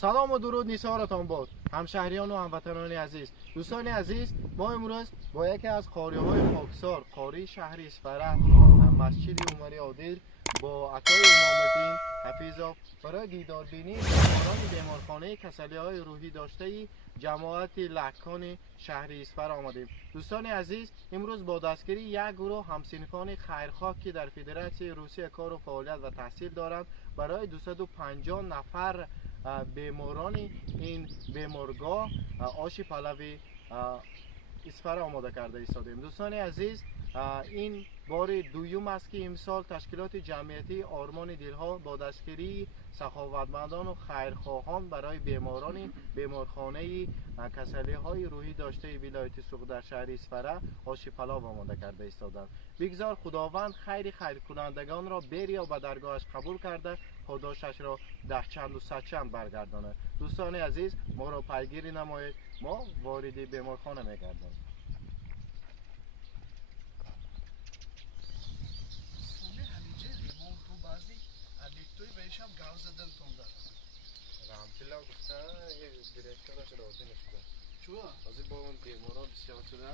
سلام و درود نیسارتان باد همشهریان و هموطنان عزیز. دوستان عزیز، ما امروز با یکی از قاری‌های خاکسار، قاری شهر اسفره، مسجد عمر عادل، با عطای امام‌الدین حفیظه برای دیداربینی بیماران بیمارخانه کسلی‌های روحی داشته جماعت لکان شهر اسفره آمدیم. دوستان عزیز، امروز با دستگیری یک گروه همسنفان خیرخواه که در فدراسیون روسیه کار و فعالیت و تحصیل دارند برای 250 نفر بیماران این بیمارگاه آش پهلوی اسفره آماده کرده ایستادیم. دوستان عزیز، این بار دوم است که امسال تشکیلات جمعیتی آرمان دلها با دستگیری سخاوتمندان و خیرخواهان برای بیماران بیمارخانه کسلی‌های روحی داشته ولایت سوق در شهر اسفره آش پهلو آماده کرده ایستادند. بگذار خداوند خیر کنندگان را بری و به درگاهش قبول کرده پاداشش را ده چند و صد چند برگرداند. دوستان عزیز، ما را پیگیری نمایید، ما وارد بیمارخانه میگردیم. بهشم گاز دادن تونده رحمتالله گفته یک دیرکترش راضی نشده. چوه؟ راضی با اون بیمارا بسیار شده.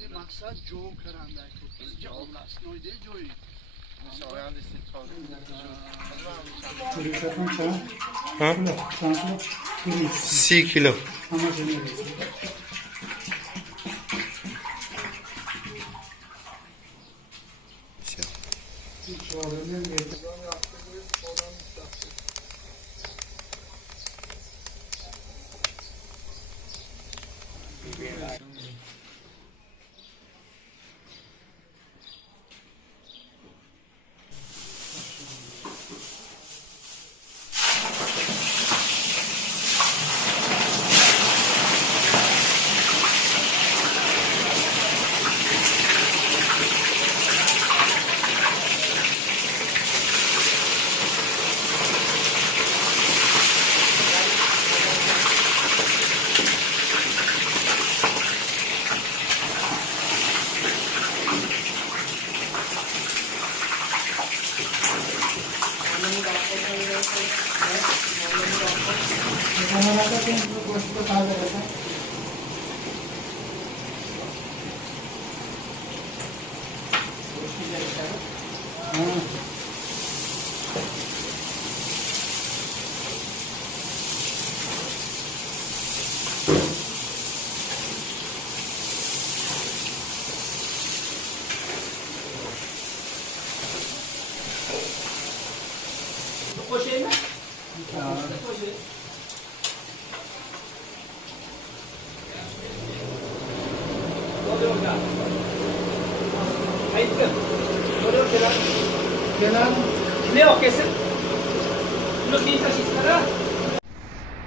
این مقصد جو کرنده که اینجا اولست نویده جوی شایند استیدخان ها؟ 30 کیلو.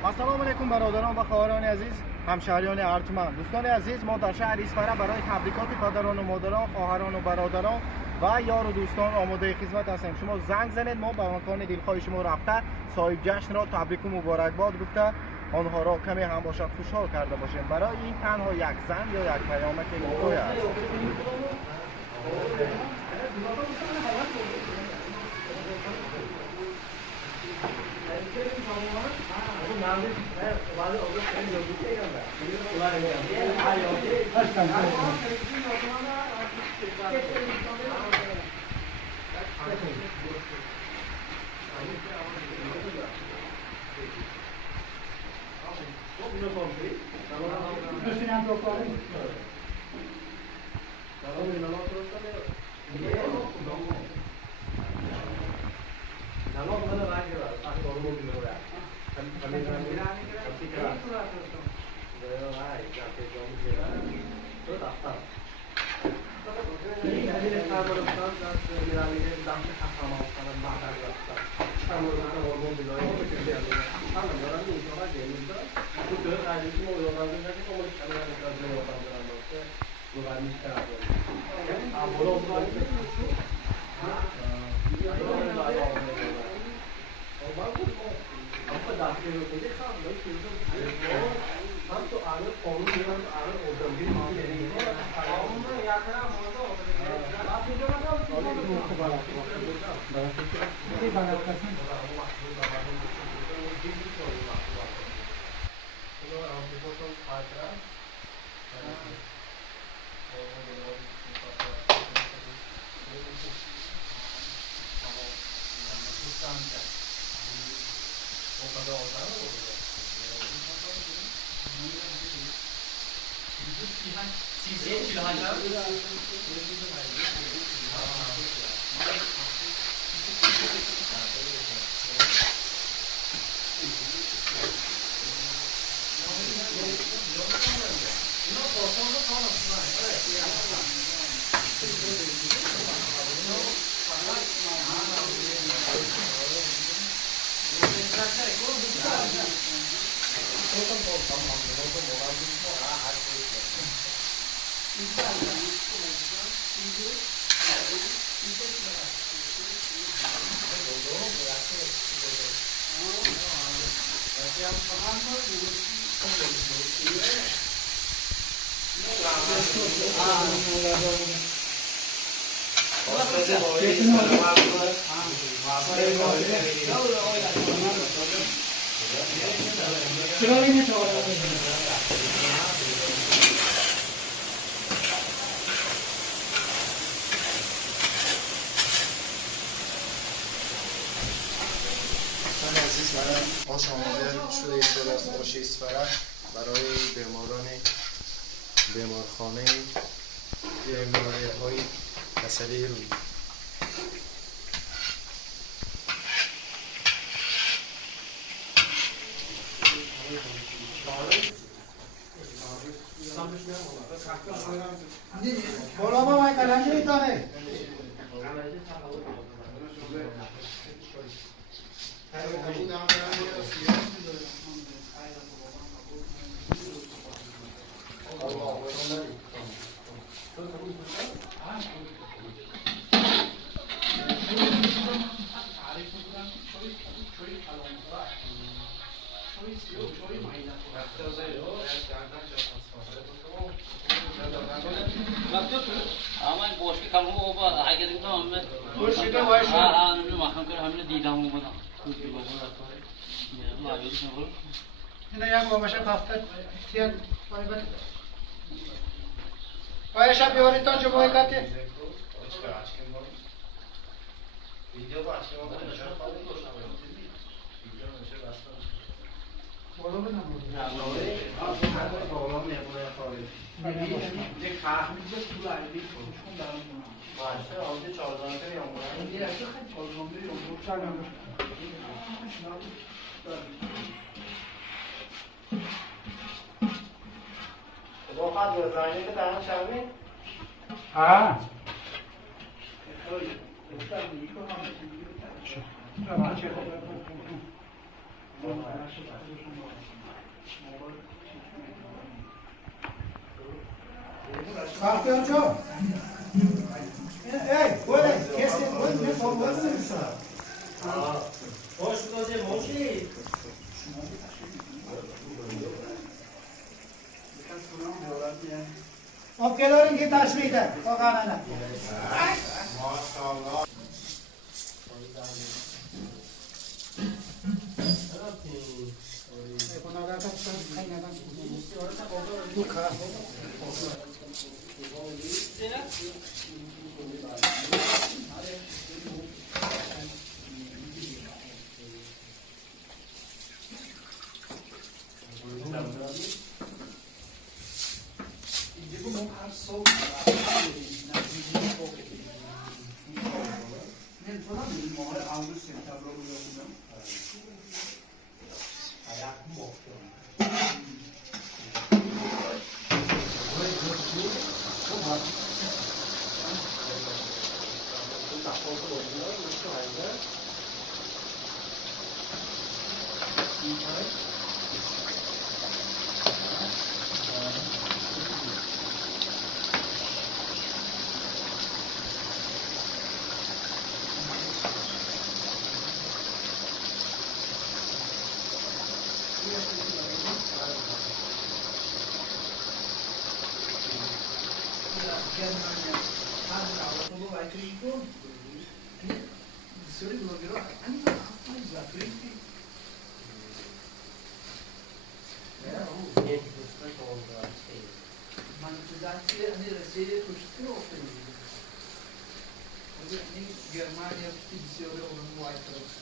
السلام علیکم برادران و خواهران عزیز، همشهریان ارجمند. دوستان عزیز، ما در شهر اسفره برای تبریکات پدران و مادران، خواهران و برادران و یار و دوستان آماده خدمت هستیم. شما زنگ زنید، ما به مکان دلخواه شما رفته صاحب جشن را تبریک و مبارکباد گفته آنها را کمی هم باشد خوشحال کرده باشیم. برای این تنها یک زنگ یا یک پیامک کوتاه است. دوستان عزیز من آش آماده شده ایستاده است آش ایسفره برای بیمارخانه بیماری‌های کسلی روی. بالا ما کلنجی داره. आमाय बोशके खालू ओबा आगे देखो हमने बोशके का वाइस हां हमने वहां कर हमने दीदा हूं बना कुछ भी बोल रहा था ये आगे से बोल इन्हें यहाँ को हमेशा खाते हैं वाइसा भी और इतना जो बोल करते बोलो ना हाँ Kalkıyor. Böyle kesin ne sormalısın? Hoş geldin, hoş geldin. Ab geliyorum ki taşmıydı. O kanına. Maşallah. Germania spedizione o un white house.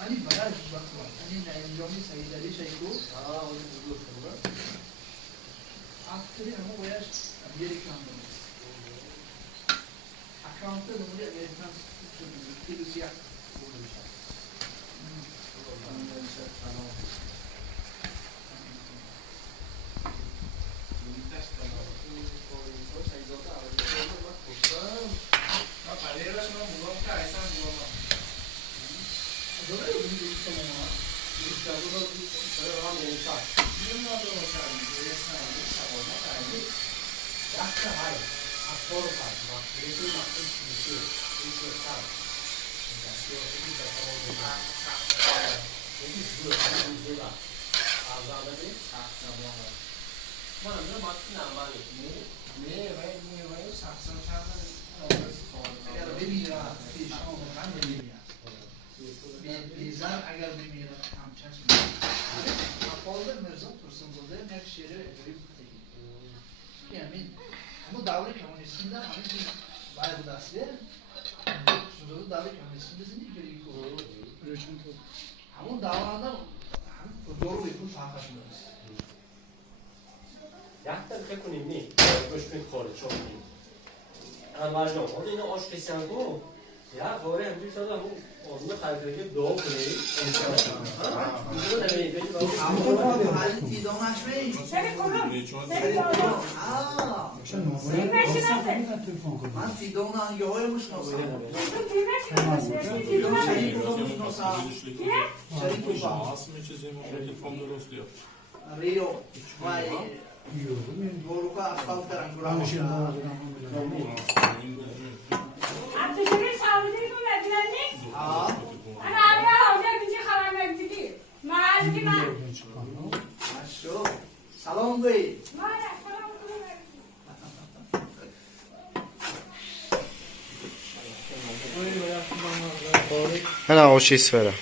Ani bana bak. Ani nayinjomi sayıları şey bu. Aa onu buluyorsun. Aktarı ama boyar Amerikan'da. Akantı da böyle Amerikan Türkiye'si yak. Bizler eğer bir mira kamçaş mı? Apollo Mirza Tursunzade bir şehre evrim değil. Yani ama davranış komünistinde hani bir bayağı bu dasya. Tursunzade davranış komünistinde zindi geliyor. Ama davranışta doğru bir kul farkındayız. Yakta بکنیم نی گوش میخوره چون نی اول نه از اینو آش کسان کو یا قاره همین سالا هم اون خالقی که دو کنیم اینو نمی‌بینی Ama hali tidomaş bey. Seni korum. Seni korum. Aa, Seni meşin man tidona yoymuş nosa. Tidon Şerif olmuş nosa. Şerif olmuş. Rio, vai. Boruka asfalt karan kurama. Abdülkerim savcıyı mı verdilerdi? Aa, Ana araya hoca bizi karar verdi. Mahal ki ben. aşo. Salon bey. Mahal salam kılın. هنا آشی سفره